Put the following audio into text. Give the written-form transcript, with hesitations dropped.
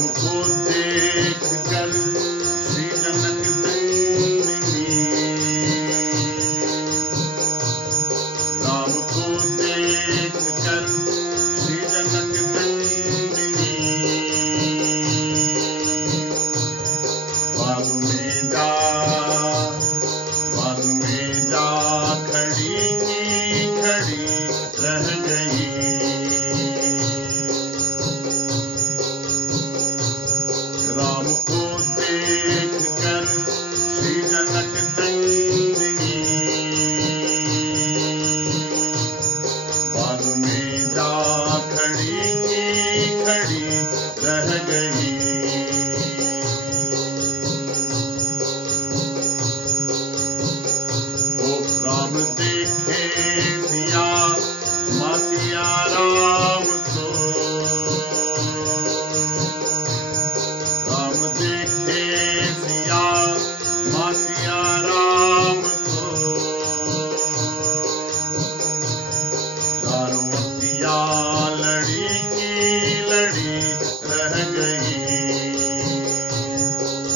राम को देख कर श्री जनक नंदिनी, राम को देख कर श्री जनक नंदिनी, बाग में जा खड़ी की खड़ी रह गई। राम को देख कर श्री जनक नंदिनी, बाग में जा खड़ी की खड़ी रह गई। राम देखे सिया माँ सिया राम को, राम देखे सिया माँ सिया राम को, चारों अखियाँ लड़ी की लड़ी रह गई।